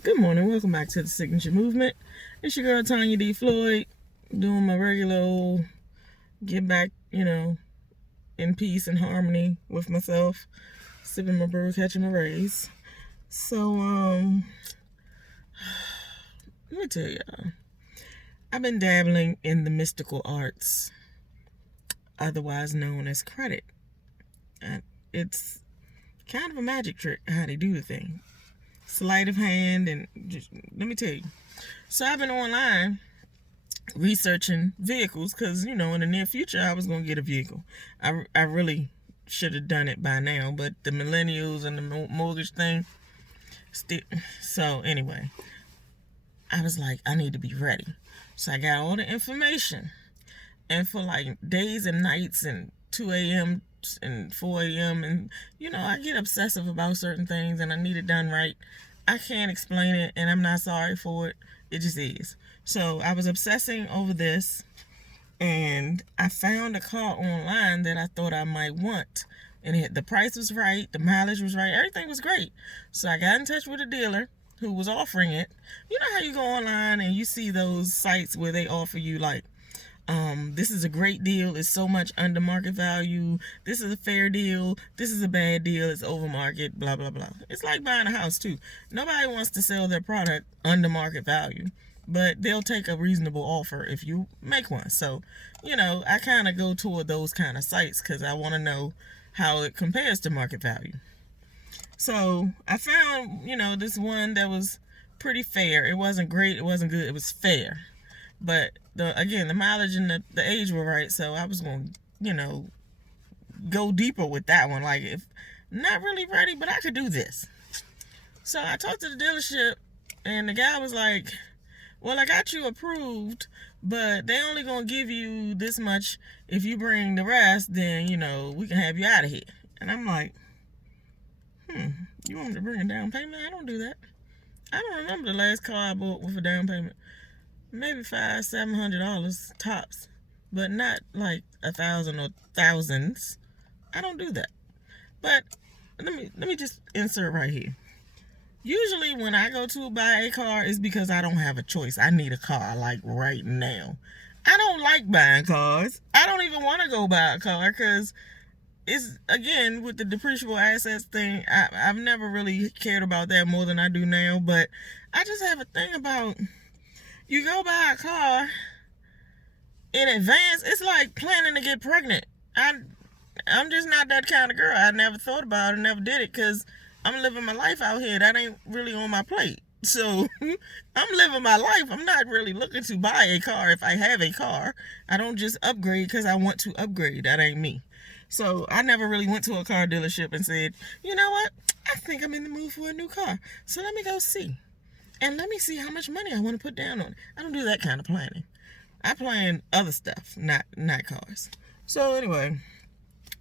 Good morning. Welcome back to the Signature Movement. It's your girl Tanya D. Floyd doing my regular old get back, in peace and harmony with myself, sipping my brew, catching my rays. So, let me tell y'all, I've been dabbling in the mystical arts, otherwise known as credit. It's kind of a magic trick how they do the thing. Sleight of hand, and just let me tell you. So I've been online researching vehicles because in the near future I was going to get a vehicle. I really should have done it by now, but the millennials and the mortgage thing so anyway, I was like, I need to be ready. So I got all the information, and for like days and nights and 2 a.m and 4 a.m, and I get obsessive about certain things and I need it done right. I can't explain it, and I'm not sorry for it. It just is. So I was obsessing over this, and I found a car online that I thought I might want. And the price was right, the mileage was right, everything was great. So I got in touch with a dealer who was offering it. You know how you go online and you see those sites where they offer you like, this is a great deal, it's so much under market value, this is a fair deal, this is a bad deal, it's over market, blah blah blah. It's like buying a house too. Nobody wants to sell their product under market value, but they'll take a reasonable offer if you make one. So I kind of go toward those kind of sites because I want to know how it compares to market value. So I found this one that was pretty fair. It wasn't great, it wasn't good, it was fair. But the mileage and the age were right, so I was going to, go deeper with that one. Like, if not really ready, but I could do this. So I talked to the dealership, and the guy was like, well, I got you approved, but they only going to give you this much. If you bring the rest, then, we can have you out of here. And I'm like, you want me to bring a down payment? I don't do that. I don't remember the last car I bought with a down payment. Maybe $500-$700 tops, but not like 1,000 or thousands. I don't do that. But let me just insert right here. Usually when I go to buy a car, it's because I don't have a choice. I need a car like right now. I don't like buying cars. I don't even want to go buy a car because it's, again, with the depreciable assets thing, I've never really cared about that more than I do now. But I just have a thing about, you go buy a car in advance, it's like planning to get pregnant. I'm just not that kind of girl. I never thought about it, never did it, because I'm living my life out here. That ain't really on my plate. So I'm living my life. I'm not really looking to buy a car if I have a car. I don't just upgrade because I want to upgrade. That ain't me. So I never really went to a car dealership and said, you know what? I think I'm in the mood for a new car. So let me go see. And let me see how much money I want to put down on it. I don't do that kind of planning. I plan other stuff, not cars. So anyway,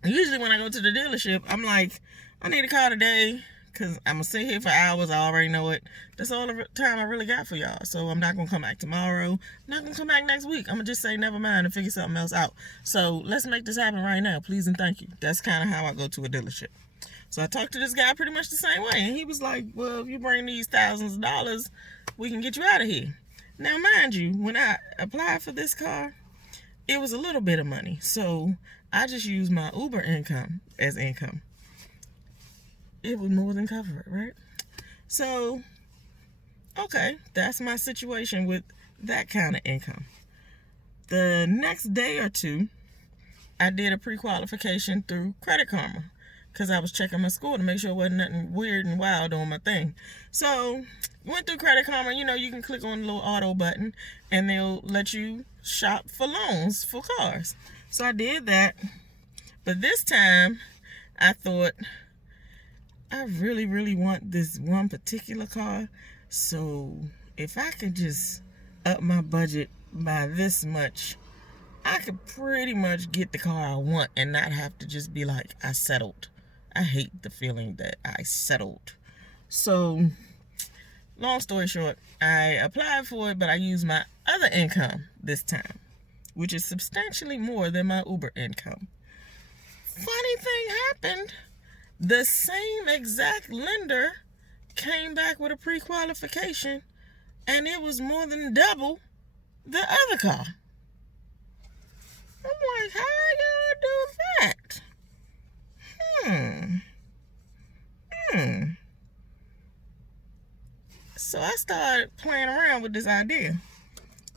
usually when I go to the dealership, I'm like, I need a car today because I'm going to sit here for hours. I already know it. That's all the time I really got for y'all. So I'm not going to come back tomorrow. I'm not going to come back next week. I'm going to just say never mind and figure something else out. So let's make this happen right now, please and thank you. That's kind of how I go to a dealership. So I talked to this guy pretty much the same way. And he was like, well, if you bring these thousands of dollars, we can get you out of here. Now, mind you, when I applied for this car, it was a little bit of money. So I just used my Uber income as income. It would more than cover it, right? So, okay, that's my situation with that kind of income. The next day or two, I did a pre-qualification through Credit Karma because I was checking my score to make sure it wasn't nothing weird and wild on my thing. So went through Credit Karma. You can click on the little auto button and they'll let you shop for loans for cars. So I did that. But this time I thought, I really, really want this one particular car. So if I could just up my budget by this much, I could pretty much get the car I want and not have to just be like, I settled. I hate the feeling that I settled. So, long story short, I applied for it, but I used my other income this time, which is substantially more than my Uber income. Funny thing happened. The same exact lender came back with a pre-qualification, and it was more than double the other car. I'm like, how y'all do that? So I started playing around with this idea.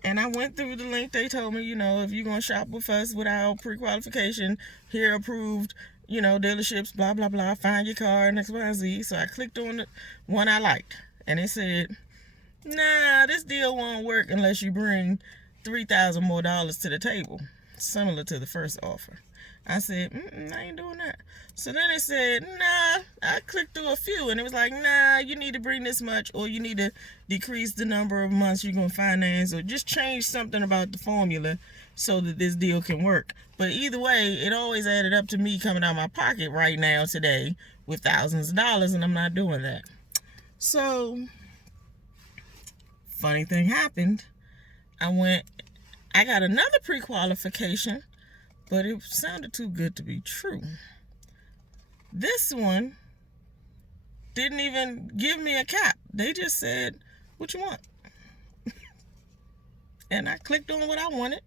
And I went through the link they told me, if you're going to shop with us without pre-qualification, here approved, dealerships, blah, blah, blah, find your car, and X, Y, and Z. So I clicked on the one I liked. And it said, nah, this deal won't work unless you bring $3,000 more to the table, similar to the first offer. I said, I ain't doing that. So then it said, nah. I clicked through a few, and it was like, nah, you need to bring this much, or you need to decrease the number of months you're going to finance, or just change something about the formula so that this deal can work. But either way, it always added up to me coming out of my pocket right now today with thousands of dollars, and I'm not doing that. So, funny thing happened. I got another pre-qualification, but it sounded too good to be true. This one didn't even give me a cap. They just said, what you want? And I clicked on what I wanted,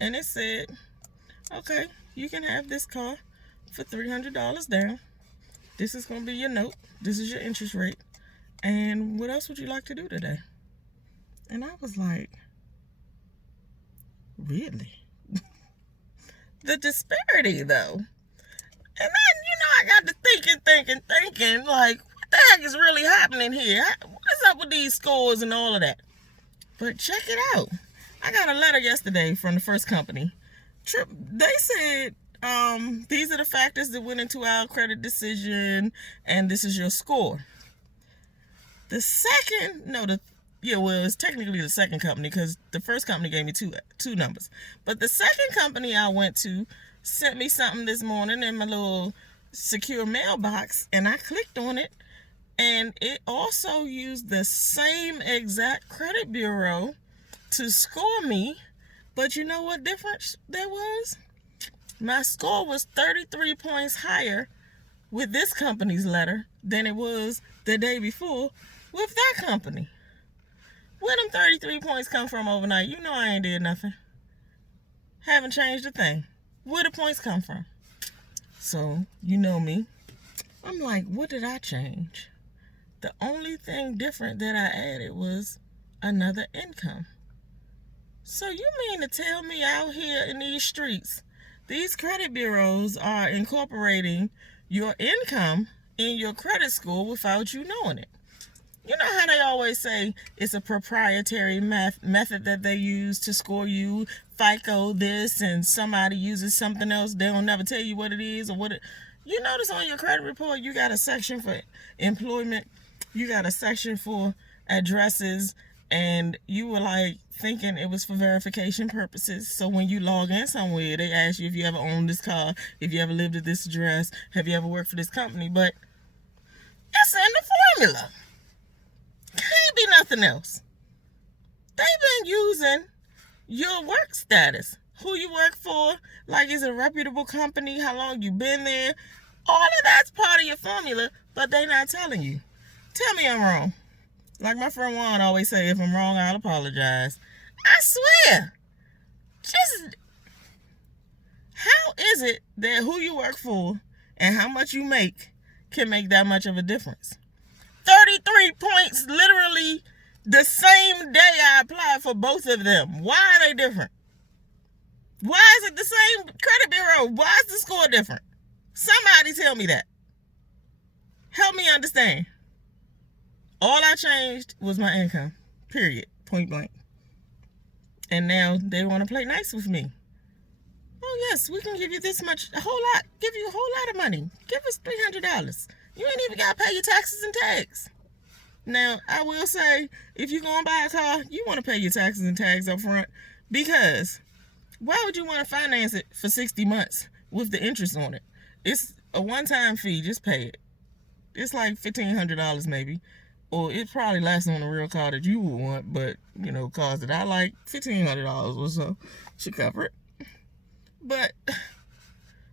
and it said, okay, you can have this car for $300 down. This is going to be your note. This is your interest rate. And what else would you like to do today? And I was like, really? The disparity, though. And then, I got to thinking, like, what the heck is really happening here? What's up with these scores and all of that? But check it out. I got a letter yesterday from the first company. They said, these are the factors that went into our credit decision, and this is your score. The second, it's technically the second company, because the first company gave me two numbers. But the second company I went to sent me something this morning in my little secure mailbox, and I clicked on it, and it also used the same exact credit bureau to score me. But you know what difference there was? My score was 33 points higher with this company's letter than it was the day before with that company. Where them 33 points come from overnight? I ain't did nothing. Haven't changed a thing. Where the points come from? So, me. I'm like, what did I change? The only thing different that I added was another income. So you mean to tell me out here in these streets, these credit bureaus are incorporating your income in your credit score without you knowing it? You know how they always say it's a proprietary method that they use to score you, FICO this, and somebody uses something else. They'll never tell you what it is or what it... You notice on your credit report, you got a section for employment, you got a section for addresses, and you were like thinking it was for verification purposes. So when you log in somewhere, they ask you if you ever owned this car, if you ever lived at this address, have you ever worked for this company, but it's in the formula. Can't be nothing else. They've been using your work status, who you work for, like is it a reputable company, how long you been there. All of that's part of your formula, but they not telling you. Tell me I'm wrong. Like my friend Juan always say, if I'm wrong, I'll apologize. I swear. Just, how is it that who you work for and how much you make can make that much of a difference? 33 points literally the same day I applied for both of them. Why are they different? Why is it the same credit bureau? Why is the score different? Somebody tell me that. Help me understand. All I changed was my income. Period. Point blank. And now they want to play nice with me. Oh yes, we can give you this much, a whole lot, give you a whole lot of money. Give us $300. You ain't even got to pay your taxes and tax. Now, I will say, if you're going to buy a car, you want to pay your taxes and tax up front, because why would you want to finance it for 60 months with the interest on it? It's a one-time fee. Just pay it. It's like $1,500 maybe, or it's probably less on a real car that you would want, but, cars that I like, $1,500 or so should cover it. But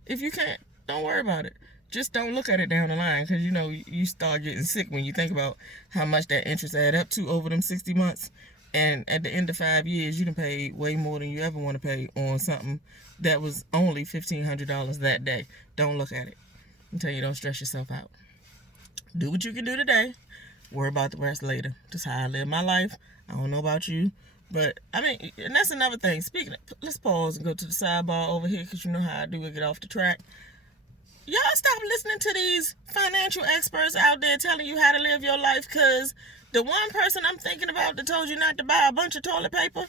if you can't, don't worry about it. just don't look at it down the line, because, you know, you start getting sick when you think about how much that interest add up to over them 60 months. And at the end of 5 years, you done paid way more than you ever want to pay on something that was only $1,500 that day. Don't look at it. I'm telling you, don't stress yourself out. Do what you can do today. Worry about the rest later. That's how I live my life. I don't know about you. But, I mean, and that's another thing. Speaking of, let's pause and go to the sidebar over here, because you know how I do it, get off the track. Y'all stop listening to these financial experts out there telling you how to live your life, because the one person I'm thinking about that told you not to buy a bunch of toilet paper,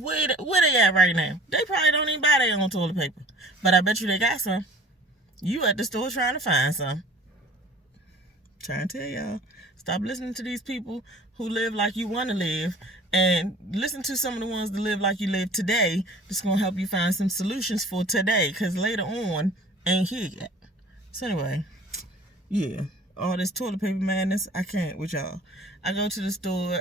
where they at right now? They probably don't even buy their own toilet paper. But I bet you they got some. You at the store trying to find some. Trying to tell y'all, stop listening to these people who live like you want to live, and listen to some of the ones that live like you live today. That's going to help you find some solutions for today, because later on ain't here yet. So anyway, yeah, all this toilet paper madness, I can't with y'all. I go to the store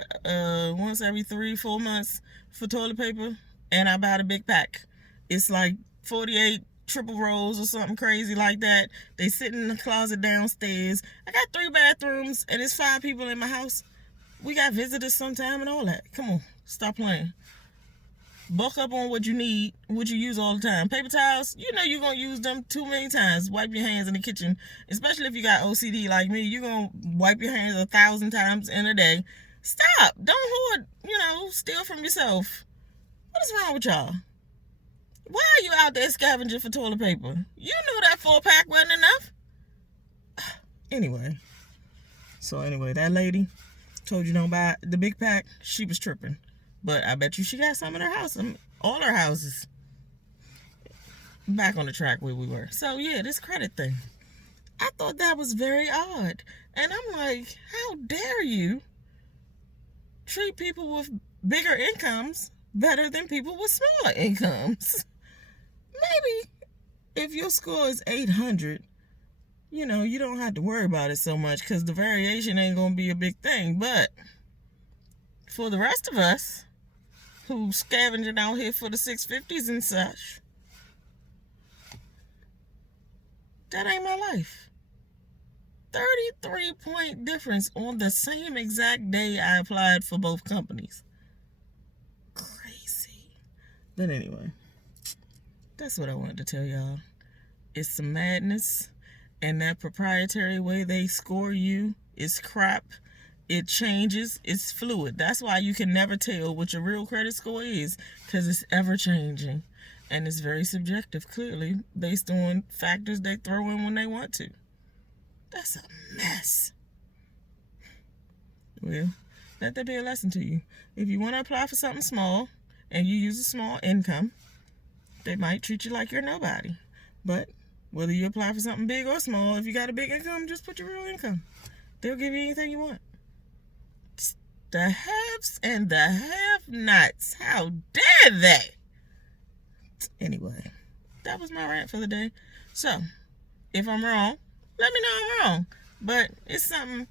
once every 3-4 months for toilet paper, and I buy the big pack. It's like 48 triple rolls or something crazy like that. They sit in the closet downstairs. I got 3 bathrooms, and it's 5 people in my house. We got visitors sometime and all that. Come on, stop playing. Bulk up on what you need, what you use all the time. Paper towels, you know you're going to use them too many times. Wipe your hands in the kitchen, especially if you got OCD like me. You're going to wipe your hands 1,000 times in a day. Stop. Don't hoard, steal from yourself. What is wrong with y'all? Why are you out there scavenging for toilet paper? You knew that 4-pack wasn't enough. Anyway, that lady told you don't buy the big pack. She was tripping. But I bet you she got some in her house. All her houses. Back on the track where we were. So, yeah, this credit thing. I thought that was very odd. And I'm like, how dare you treat people with bigger incomes better than people with smaller incomes? Maybe if your score is 800, you don't have to worry about it so much, because the variation ain't going to be a big thing. But for the rest of us who scavenging out here for the 650s and such, that ain't my life. 33-point difference on the same exact day I applied for both companies. Crazy. But anyway, that's what I wanted to tell y'all. It's some madness, and that proprietary way they score you is crap. It changes. It's fluid. That's why you can never tell what your real credit score is, because it's ever changing, and it's very subjective, clearly, based on factors they throw in when they want to. That's a mess. Well, let that be a lesson to you. If you want to apply for something small and you use a small income, they might treat you like you're nobody. But whether you apply for something big or small, if you got a big income, just put your real income. They'll give you anything you want. The haves and the have-nots. How dare they? Anyway, that was my rant for the day. So, if I'm wrong, let me know I'm wrong. But it's something,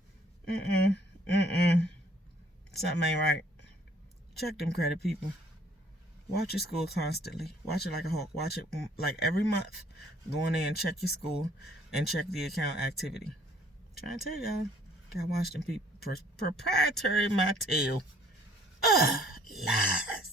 something ain't right. Check them credit, people. Watch your score constantly. Watch it like a hawk. Watch it like every month. Go in there and check your score and check the account activity. Trying to tell y'all. Gotta watch them people. Proprietary my tail. Ugh, lies.